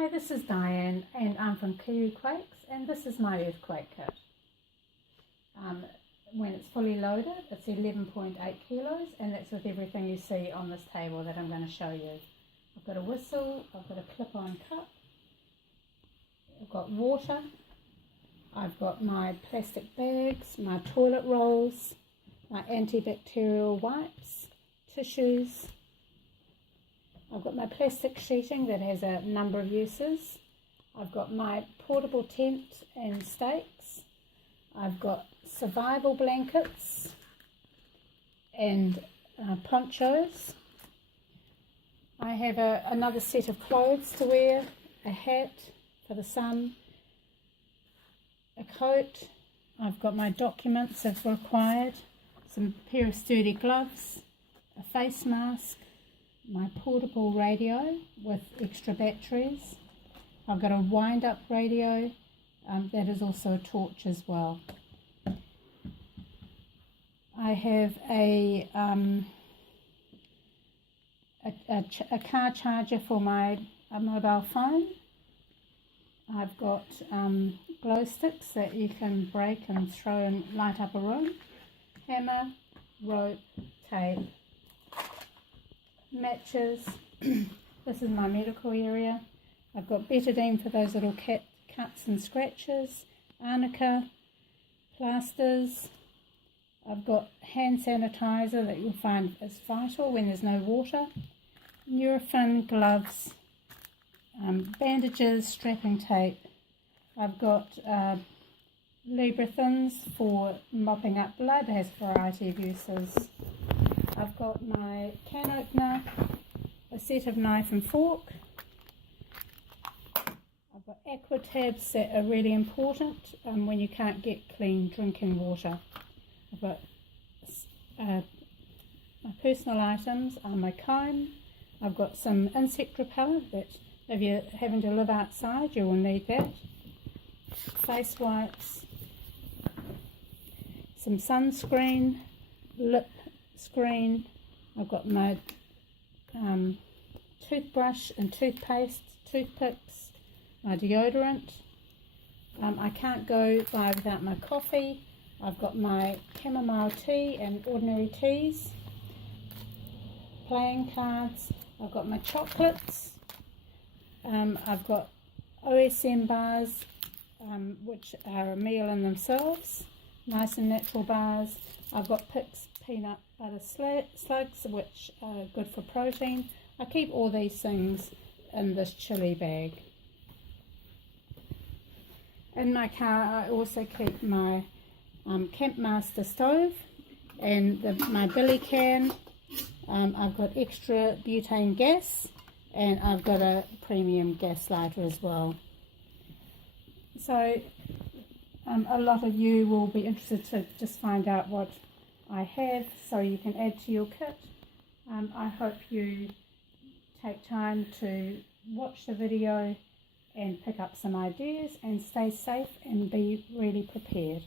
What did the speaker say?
Hi, this is Diane and I'm from KiwiQuakes, and this is my earthquake kit. When it's fully loaded, it's 11.8 kilos, and that's with everything you see on this table that I'm going to show you. I've got a whistle, I've got a clip-on cup, I've got water, I've got my plastic bags, my toilet rolls, my antibacterial wipes, tissues. I've got my plastic sheeting that has a number of uses. I've got my portable tent and stakes. I've got survival blankets and ponchos. I have another set of clothes to wear, a hat for the sun, a coat. I've got my documents if required, some pair of sturdy gloves, a face mask, my portable radio with extra batteries. I've got a wind-up radio that is also a torch as well. I have a car charger for my mobile phone. I've got glow sticks that you can break and throw and light up a room. Hammer, rope, tape, matches. This is my medical area. I've got betadine for those little cuts and scratches, arnica, plasters. I've got hand sanitizer that you'll find is vital when there's no water, Nurofen gloves, bandages, strapping tape. I've got Lubricants for mopping up blood, it has a variety of uses. I've got my can opener, a set of knife and fork. I've got aqua tabs that are really important when you can't get clean drinking water. I've got my personal items are my comb. I've got some insect repellent that if you're having to live outside you will need that. Face wipes, some sunscreen, lip screen. I've got my toothbrush and toothpaste, toothpicks, my deodorant. I can't go by without my coffee. I've got my chamomile tea and ordinary teas, playing cards. I've got my chocolates. I've got OSM bars, which are a meal in themselves, nice and natural bars. I've got Pic's peanut butter slugs, which are good for protein. I keep all these things in this chili bag. In my car I also keep my Camp Master stove and my billy can. I've got extra butane gas, and I've got a premium gas lighter as well. So a lot of you will be interested to just find out what I have so you can add to your kit. I hope you take time to watch the video and pick up some ideas, and stay safe and be really prepared.